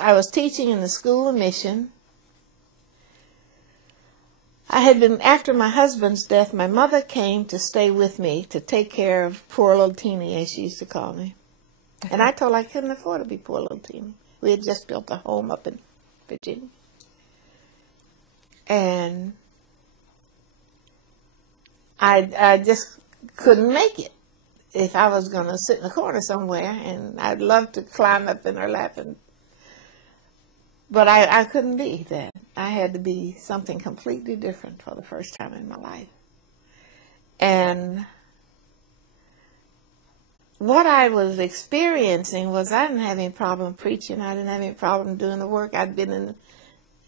I was teaching in the School of Mission. I had been, after my husband's death, my mother came to stay with me to take care of poor little Teeny, as she used to call me. And I told her I couldn't afford to be poor little Teeny. We had just built a home up in Virginia. And I just couldn't make it if I was going to sit in a corner somewhere, and I'd love to climb up in her lap. But I couldn't be that. I had to be something completely different for the first time in my life. And what I was experiencing was I didn't have any problem preaching. I didn't have any problem doing the work. I'd been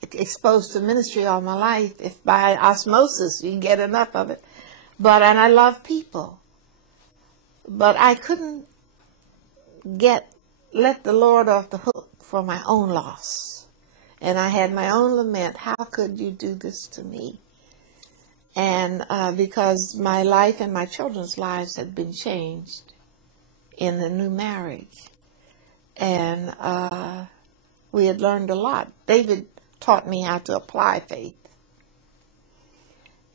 exposed to ministry all my life. If by osmosis you get enough of it. And I love people. But I couldn't let the Lord off the hook for my own loss. And I had my own lament. How could you do this to me? And because my life and my children's lives had been changed in the new marriage. And we had learned a lot. David taught me how to apply faith.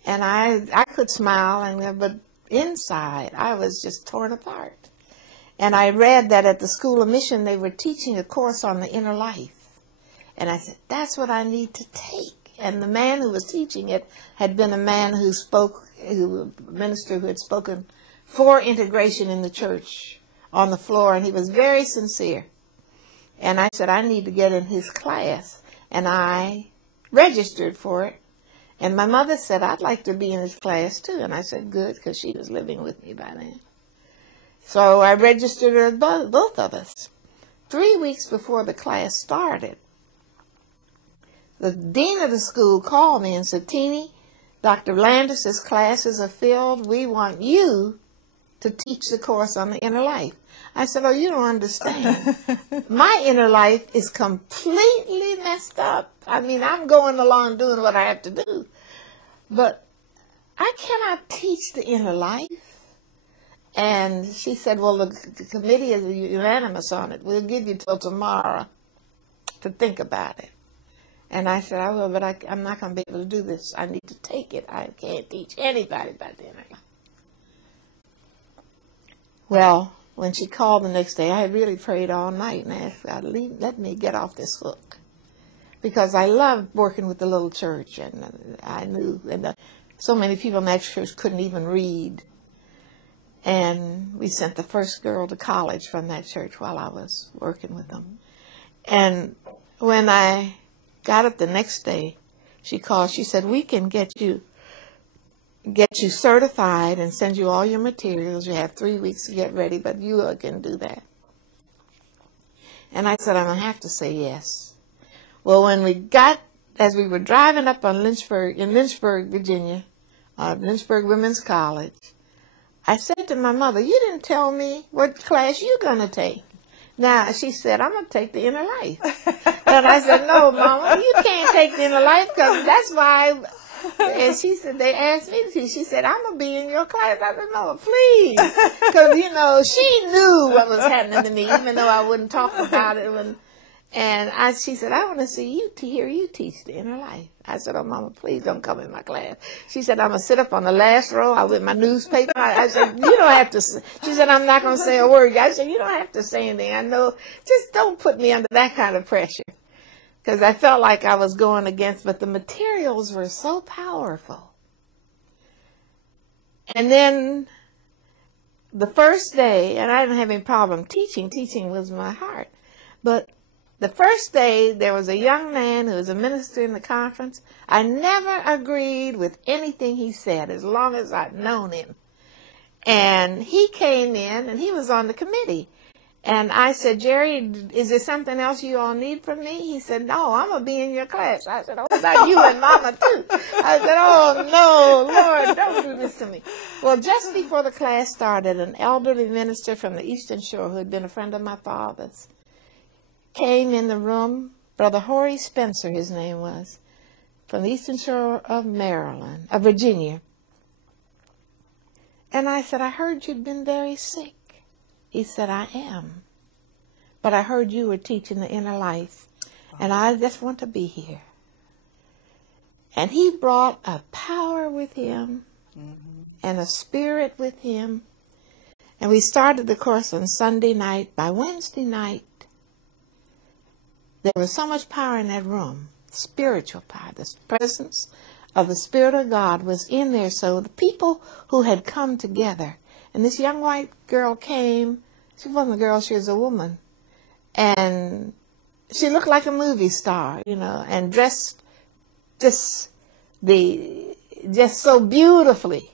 And I could smile, but inside I was just torn apart. And I read that at the School of Mission they were teaching a course on the inner life. And I said, that's what I need to take. And the man who was teaching it had been a man a minister who had spoken for integration in the church on the floor, and he was very sincere. And I said, I need to get in his class. And I registered for it. And my mother said, I'd like to be in his class too. And I said, good, because she was living with me by then. So I registered both of us. 3 weeks before the class started, the dean of the school called me and said, Teeny, Dr. Landis's classes are filled. We want you to teach the course on the inner life. I said, oh, you don't understand. My inner life is completely messed up. I mean, I'm going along doing what I have to do. But I cannot teach the inner life. And she said, well, the committee is unanimous on it. We'll give you till tomorrow to think about it. And I said, I will, but I'm not going to be able to do this. I need to take it. I can't teach anybody about the inner life. Well, when she called the next day, I had really prayed all night and asked God, let me get off this hook. Because I loved working with the little church, and I knew, so many people in that church couldn't even read. And we sent the first girl to college from that church while I was working with them. And when I got up the next day, she called. She said, we can get you certified and send you all your materials. You have 3 weeks to get ready, but you can do that. And I said, I'm going to have to say yes. Well, as we were driving up on in Lynchburg, Virginia, Lynchburg Women's College, I said to my mother, you didn't tell me what class you're going to take. Now, she said, I'm going to take the inner life. And I said, no, Mama, you can't take the inner life, because that's why. And she said, they asked me to. She said, I'm going to be in your class. I said, no, please. Because, she knew what was happening to me, even though I wouldn't talk about it. She said, I want to hear you teach the inner life. I said, oh, Mama, please don't come in my class. She said, I'm going to sit up on the last row with my newspaper. I said, you don't have to. She said, I'm not going to say a word. I said, you don't have to say anything. I know. Just don't put me under that kind of pressure. Because I felt like I was going against, but the materials were so powerful. And then the first day, and I didn't have any problem teaching. Teaching was my heart. But the first day, there was a young man who was a minister in the conference. I never agreed with anything he said as long as I'd known him. And he came in, and he was on the committee. And I said, Jerry, is there something else you all need from me? He said, no, I'm going to be in your class. I said, oh, about you and Mama, too. I said, oh, no, Lord, don't do this to me. Well, just before the class started, an elderly minister from the Eastern Shore, who had been a friend of my father's, came in the room. Brother Horry Spencer, his name was, from the Eastern Shore of Virginia. And I said, I heard you'd been very sick. He said, I am. But I heard you were teaching the inner life. And I just want to be here. And he brought a power with him and a spirit with him. And we started the course on Sunday night. By Wednesday night, there was so much power in that room, spiritual power. The presence of the Spirit of God was in there. So the people who had come together, and this young white girl came. She wasn't a girl, she was a woman. And she looked like a movie star, you know, and dressed just so beautifully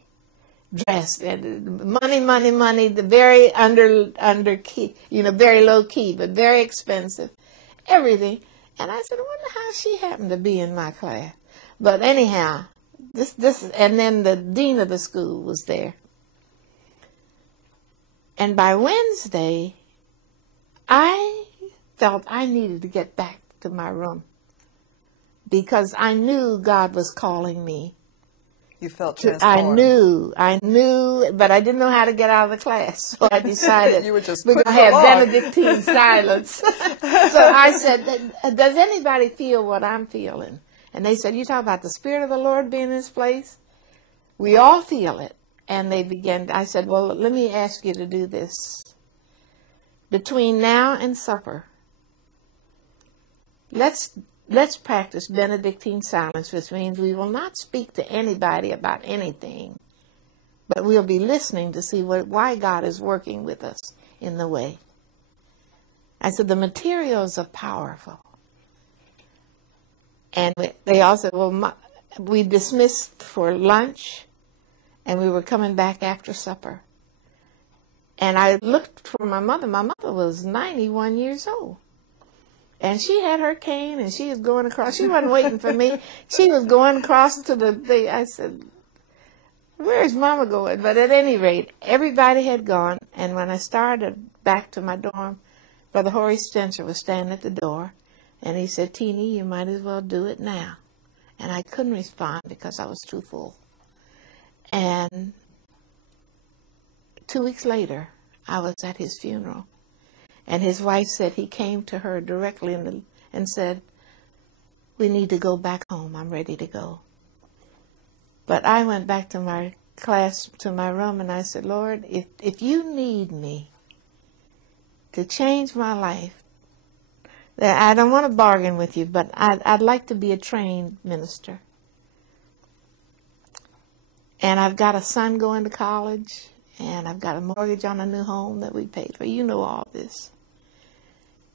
dressed, and money, the very under key, you know, very low key, but very expensive, everything. And I said, I wonder how she happened to be in my class. But anyhow, and then the dean of the school was there. And by Wednesday, I felt I needed to get back to my room because I knew God was calling me. You felt transformed. I knew, but I didn't know how to get out of the class. So I decided you were just we're going to have Benedictine silence. So I said, does anybody feel what I'm feeling? And they said, you talk about the Spirit of the Lord being in this place? We all feel it. And they began, I said, well, let me ask you to do this. Between now and supper, let's practice Benedictine silence, which means we will not speak to anybody about anything, but we'll be listening to see why God is working with us in the way. I said, the materials are powerful. And they all said, well, we dismissed for lunch, and we were coming back after supper. And I looked for my mother. My mother was 91 years old. And she had her cane, and she was going across. She wasn't waiting for me. She was going across to the thing. I said, where's Mama going? But at any rate, everybody had gone. And when I started back to my dorm, Brother Horace Spencer was standing at the door. And he said, Teenie, you might as well do it now. And I couldn't respond because I was too full. And 2 weeks later, I was at his funeral. And his wife said he came to her directly and said, we need to go back home. I'm ready to go. But I went back to my class, to my room, and I said, Lord, if you need me to change my life, I don't want to bargain with you, but I'd like to be a trained minister. And I've got a son going to college, and I've got a mortgage on a new home that we paid for. You know all this.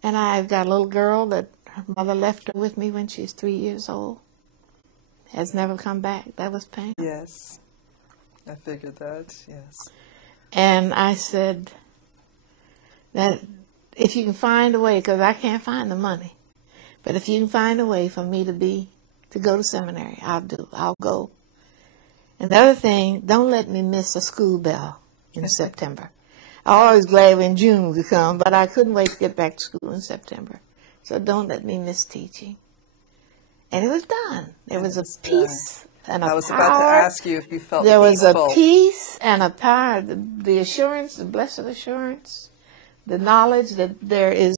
And I've got a little girl that her mother left her with me when she was 3 years old. Has never come back. That was pain. Yes. I figured that, yes. And I said that if you can find a way, because I can't find the money, but if you can find a way for me to go to seminary, I'll go. And the other thing, don't let me miss a school bell in September. I was always glad when June would come, but I couldn't wait to get back to school in September. So don't let me miss teaching. And it was done. There was a peace and a power. I was about to ask you if you felt there peaceful. Was a peace and a power, the assurance, the blessed assurance, the knowledge that there is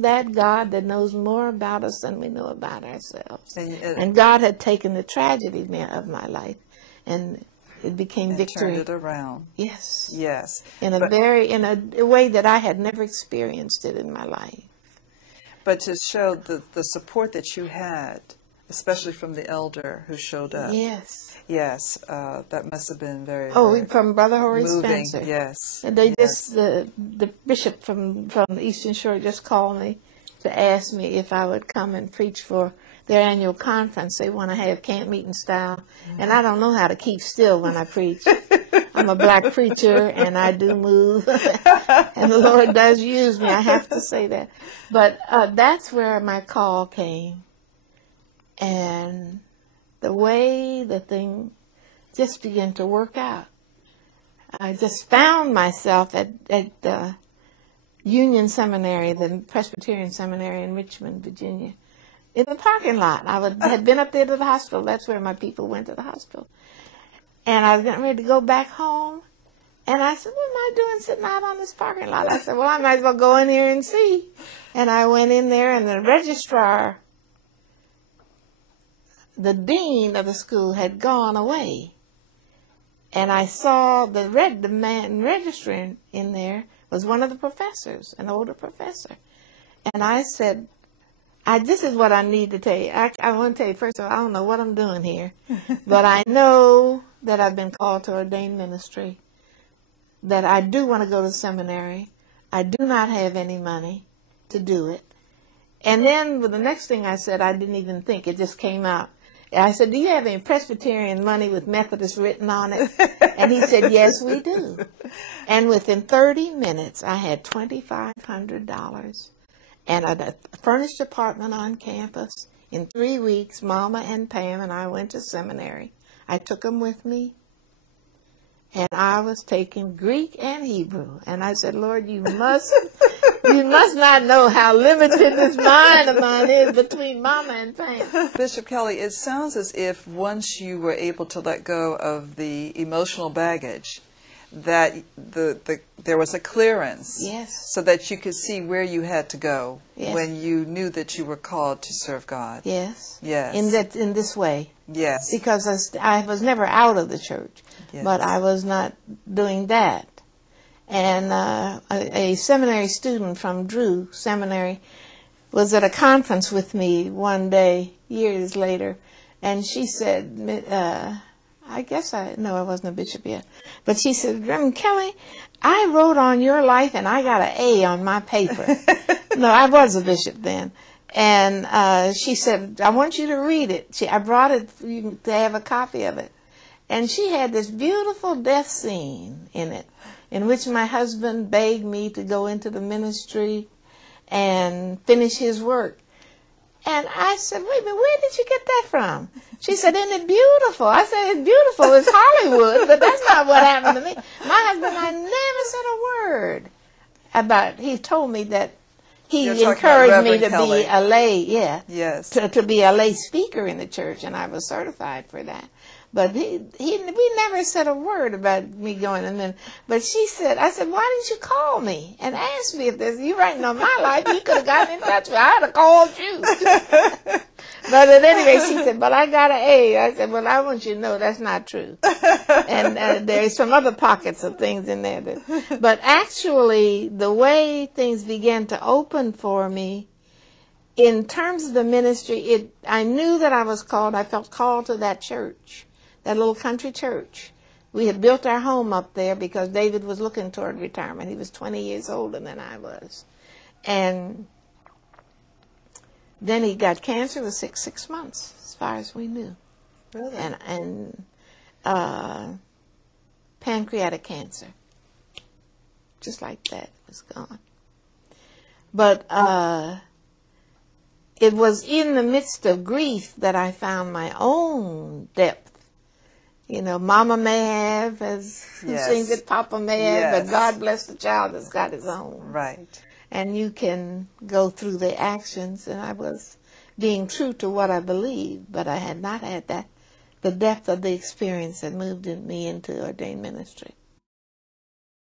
that God that knows more about us than we know about ourselves. And God had taken the tragedy of my life, and it became victory. Turned it around. Yes. Yes. In a way that I had never experienced it in my life. But to show the support that you had, especially from the elder who showed up. Yes. Yes, that must have been very from Brother Horace moving. Spencer. Yes. And the bishop from the Eastern Shore just called me to ask me if I would come and preach for their annual conference. They want to have camp meeting style. And I don't know how to keep still when I preach. I'm a black preacher, and I do move. And the Lord does use me. I have to say that. But that's where my call came. And the way the thing just began to work out. I just found myself at Union Seminary, the Presbyterian Seminary in Richmond, Virginia, in the parking lot. I had been up there to the hospital. That's where my people went to the hospital. And I was getting ready to go back home. And I said, what am I doing sitting out on this parking lot? I said, well, I might as well go in here and see. And I went in there, and the registrar, the dean of the school, had gone away. And I saw the man registering in there was one of the professors, an older professor. And I said, this is what I need to tell you. I want to tell you, first of all, I don't know what I'm doing here. But I know that I've been called to ordained ministry, that I do want to go to seminary. I do not have any money to do it. And then the next thing I said, I didn't even think. It just came out. I said, do you have any Presbyterian money with Methodist written on it? And he said, yes, we do. And within 30 minutes, I had $2,500 and a furnished apartment on campus. In 3 weeks, Mama and Pam and I went to seminary. I took them with me. And I was taking Greek and Hebrew. And I said, Lord, you must not know how limited this mind of mine is between Mama and Pam. Bishop Kelly, it sounds as if once you were able to let go of the emotional baggage, that there was a clearance. Yes. So that you could see where you had to go. Yes. When you knew that you were called to serve God. Yes. Yes. In this way. Yes. Because I was never out of the church. Yes. But I was not doing that. And a seminary student from Drew Seminary was at a conference with me one day, years later, and she said, I wasn't a bishop yet, but she said, Reverend Kelly, I wrote on your life and I got an A on my paper. No, I was a bishop then. And she said, I want you to read it. I brought it to have a copy of it. And she had this beautiful death scene in it, in which my husband begged me to go into the ministry and finish his work. And I said, wait a minute, where did you get that from? She said, isn't it beautiful? I said, it's beautiful, it's Hollywood, but that's not what happened to me. My husband, I never said a word about, he told me that he encouraged me to be a lay, yes, to be a lay speaker in the church, and I was certified for that. But we never said a word about me going. And then, but she said, I said, why didn't you call me and ask me if you writing on my life? You could have gotten in touch with me. I'd have called you. But at any rate, she said, but I got an A. I said, well, I want you to know that's not true. And there's some other pockets of things in there. But actually, the way things began to open for me, in terms of the ministry, I knew that I was called. I felt called to that church. That little country church. We had built our home up there because David was looking toward retirement. He was 20 years older than I was. And then he got cancer. It was 6 months, as far as we knew. Really? And pancreatic cancer. Just like that, it was gone. But it was in the midst of grief that I found my own depth. You know, Mama may have, as yes. sings it, Papa may have, yes. but God bless the child that's got his own. Right. And you can go through the actions, and I was being true to what I believed, but I had not had the depth of the experience that moved me into ordained ministry.